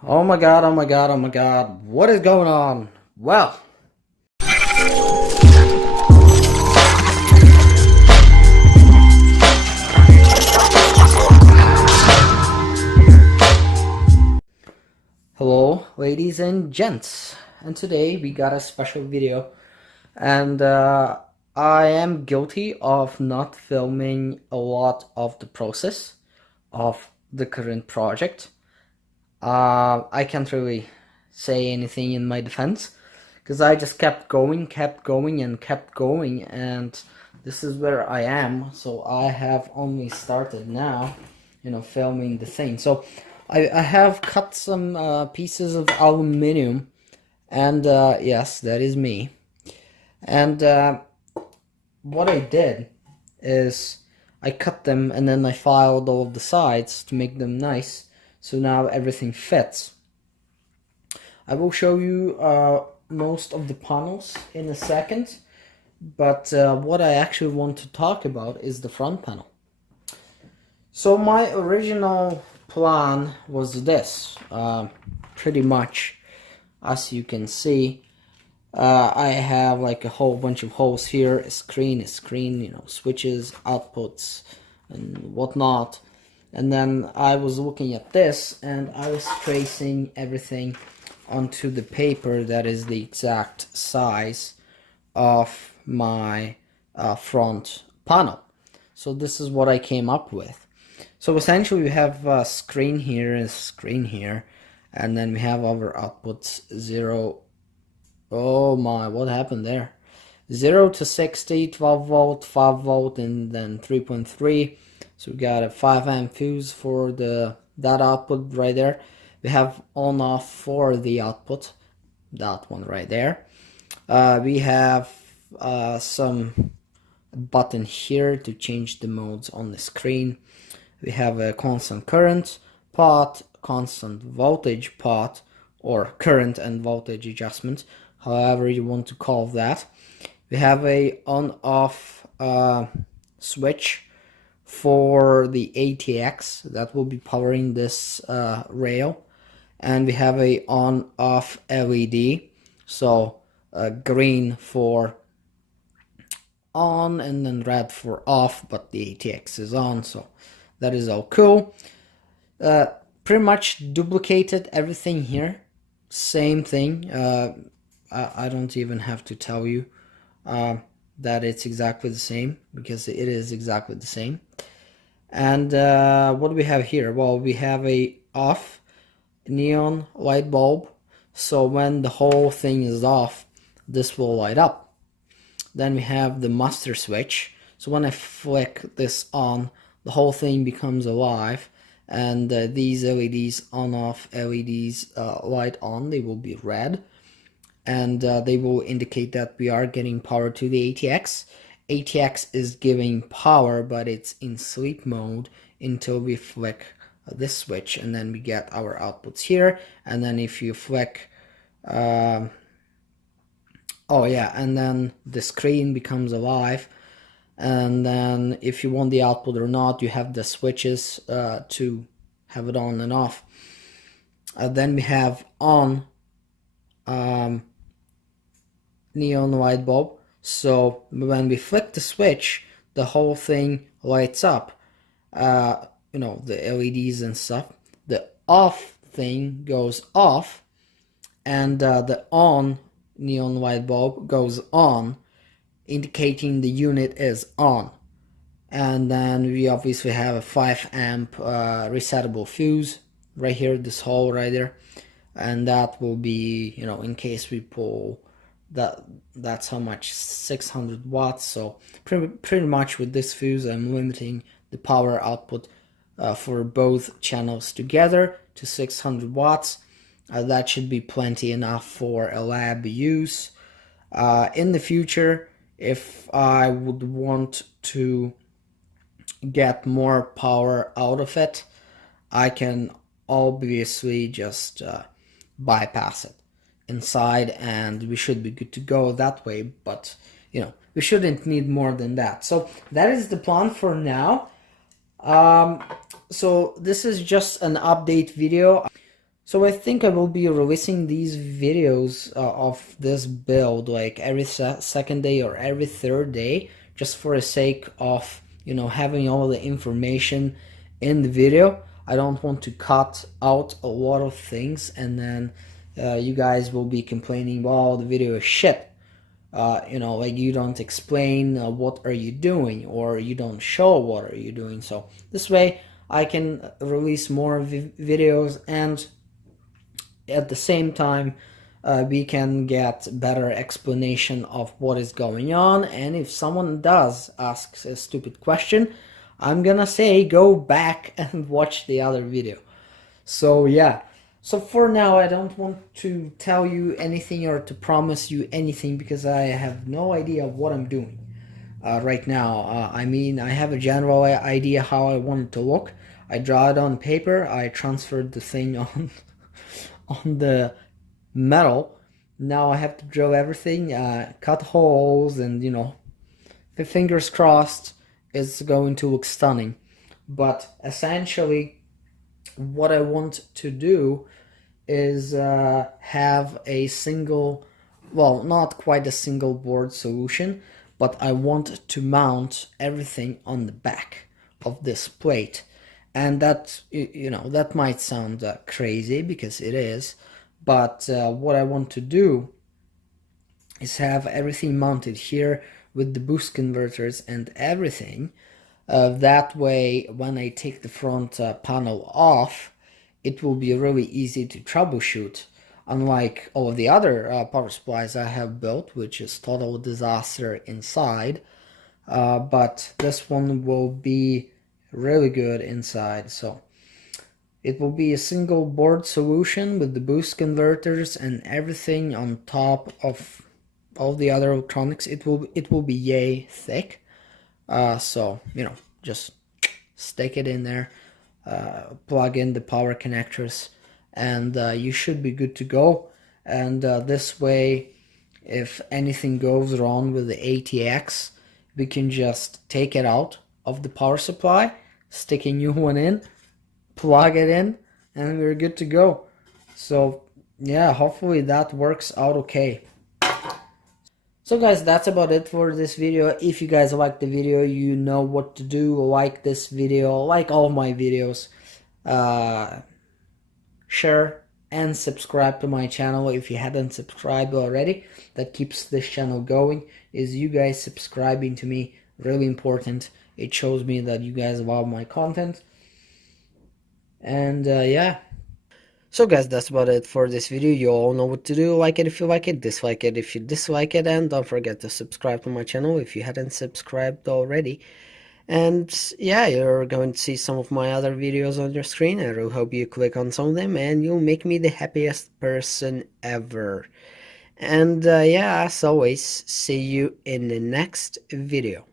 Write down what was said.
Oh my god, oh my god, oh my god. What is going on? Well, hello, ladies and gents. And today we got a special video. And I am guilty of not filming a lot of the process of the current project. I can't really say anything in my defense because I just kept going, and this is where I am. So I have only started now, filming the thing. So I have cut some pieces of aluminum, and yes, that is me. And what I did is I cut them and then I filed all of the sides to make them nice. So now everything fits. I will show you most of the panels in a second, but what I actually want to talk about is the front panel. So my original plan was this, pretty much, as you can see. I have like a whole bunch of holes here, a screen, switches, outputs, and whatnot. And then I was looking at this and I was tracing everything onto the paper that is the exact size of my front panel. So this is what I came up with. So essentially we have a screen here and a screen here, and then we have our outputs 0. Oh my, what happened there? 0 to 60, 12 volt, 5 volt, and then 3.3. So we got a 5 amp fuse for that output right there. We have on off for the output, that one right there. We have some button here to change the modes on the screen. We have a constant current pot, constant voltage pot, or current and voltage adjustment, however you want to call that. We have a on-off switch for the ATX that will be powering this rail, and we have a on-off LED, so green for on and then red for off, but the ATX is on, so that is all cool. Pretty much duplicated everything here, same thing. I don't even have to tell you that it's exactly the same, because it is exactly the same. And what do we have here? Well, we have a off neon light bulb, so when the whole thing is off, this will light up. Then we have the master switch, so when I flick this on, the whole thing becomes alive, and these LEDs, on-off LEDs, light on, they will be red, and they will indicate that we are getting power to the ATX. ATX is giving power, but it's in sleep mode until we flick this switch, and then we get our outputs here. And then if you flick, oh yeah, and then the screen becomes alive. And then if you want the output or not, you have the switches to have it on and off. Then we have on neon light bulb, so when we flick the switch, the whole thing lights up, the LEDs and stuff. The off thing goes off, and the on neon light bulb goes on, indicating the unit is on. And then we obviously have a 5 amp resettable fuse right here, this hole right there, and that will be, in case we pull that's how much, 600 watts. So pretty much with this fuse I'm limiting the power output for both channels together to 600 watts. That should be plenty enough for a lab use. In the future, if I would want to get more power out of it, I can obviously just bypass it inside, and we should be good to go that way. But we shouldn't need more than that. So that is the plan for now. So this is just an update video. So I think I will be releasing these videos of this build like every second day or every third day, just for the sake of, you know, having all the information in the video. I don't want to cut out a lot of things and then you guys will be complaining, wow, the video is shit. You know, like you don't explain what are you doing, or you don't show what are you doing. So this way I can release more videos, and at the same time we can get better explanation of what is going on. And if someone does ask a stupid question, I'm gonna say go back and watch the other video. So yeah, so for now I don't want to tell you anything or to promise you anything, because I have no idea what I'm doing right now. I mean, I have a general idea how I want it to look. I draw it on paper, I transferred the thing on on the metal. Now I have to drill everything, cut holes, and you know, the fingers crossed it's going to look stunning. But essentially what I want to do is have a single, well, not quite a single board solution, but I want to mount everything on the back of this plate. And that, you know, that might sound crazy, because it is, but what I want to do is have everything mounted here with the boost converters and everything. That way, when I take the front panel off, it will be really easy to troubleshoot, unlike all of the other power supplies I have built, which is total disaster inside. But this one will be really good inside. So it will be a single board solution with the boost converters and everything on top of all the other electronics. It will be yay thick. So you know, just stick it in there, plug in the power connectors, and you should be good to go. And this way, if anything goes wrong with the ATX, we can just take it out of the power supply, stick a new one in, plug it in, and we're good to go. So yeah, hopefully that works out okay. So guys, that's about it for this video. If you guys like the video, you know what to do. Like this video, like all my videos. Share and subscribe to my channel if you hadn't subscribed already. That keeps this channel going, is you guys subscribing to me. Really important. It shows me that you guys love my content. And yeah. So guys, that's about it for this video. You all know what to do. Like it if you like it, dislike it if you dislike it, and don't forget to subscribe to my channel if you hadn't subscribed already. And yeah, you're going to see some of my other videos on your screen. I really hope you click on some of them, and you'll make me the happiest person ever. And yeah, as always, see you in the next video.